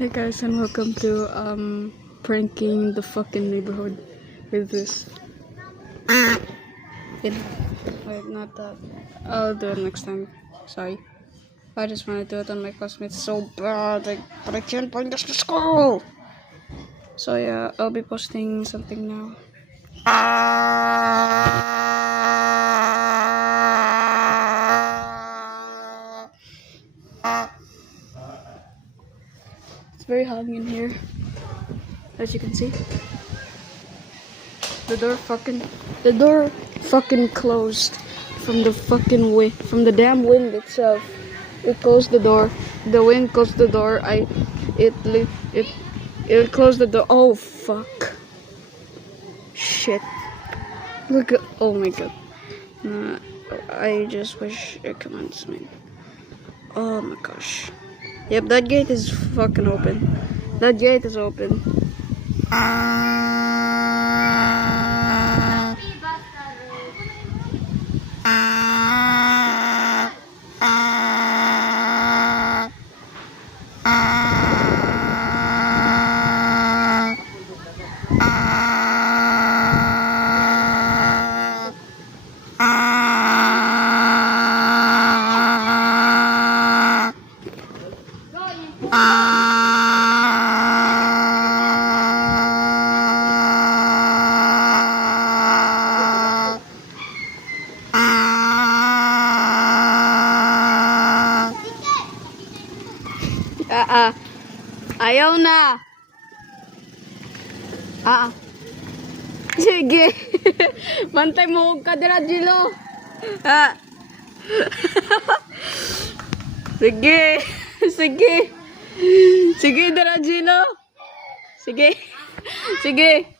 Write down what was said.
Hey guys, and welcome to pranking the fucking neighborhood with this. Wait, not that. I'll do it next time. Sorry. I just want to do it on my classmates so bad, but I can't bring this to school. So yeah, I'll be posting something now. It's very hot in here, as you can see. The door fucking closed from the damn wind itself. It closed the door. The wind closed the door. It closed the door. Oh fuck. Shit. Look at, oh my god. I just wish it commenced. Oh my gosh. Yep, that gate is fucking open. That gate is open. Ayaw na. Sige. Bantay mo ka dira, Jilo. Sige. Sige. Sige dira, Jilo. Sige. Sige.